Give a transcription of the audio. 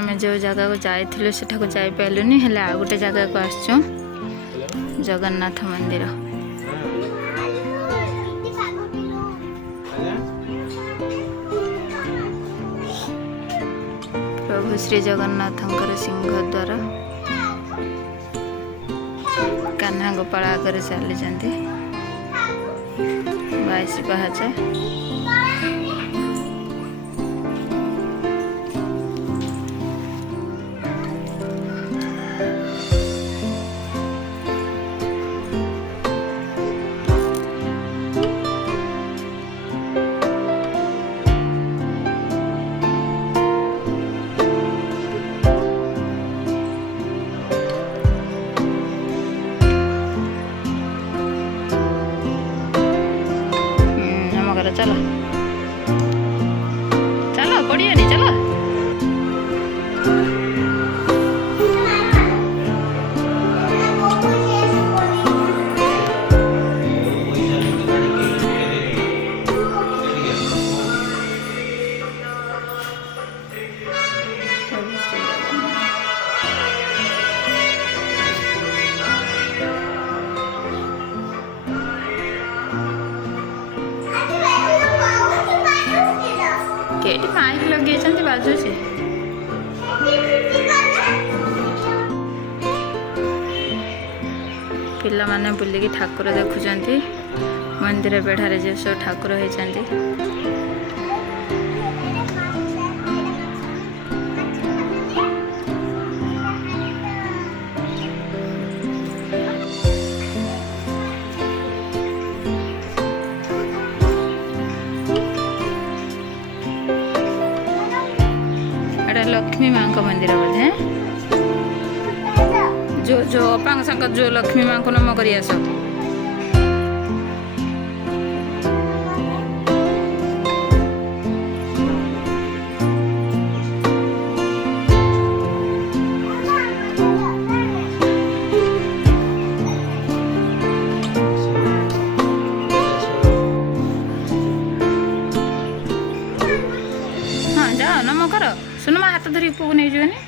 आम जो जगह को जाइलु सेठा को जापारूनी हेले आ गोटे जगह को आसचु जगन्नाथ मंदिर। प्रभु श्री जगन्नाथ सिंह द्वार कान्हा गोपाल आगे चली 22 पाहाच। चलो चलो पड़िए नहीं चलो केटी माइक लगे बाजुची पिला माने बुलिकी ठाकुर देखुंत मंदिर बेढ़ारे जो सब ठाकुर होती। लक्ष्मी माँ का मंदिर बोधे जो अपांग संग जो लक्ष्मी माँ को नम करी आस हाँ जाओ नम कर सुनमा हाथ धरी पुक नहीं जानी।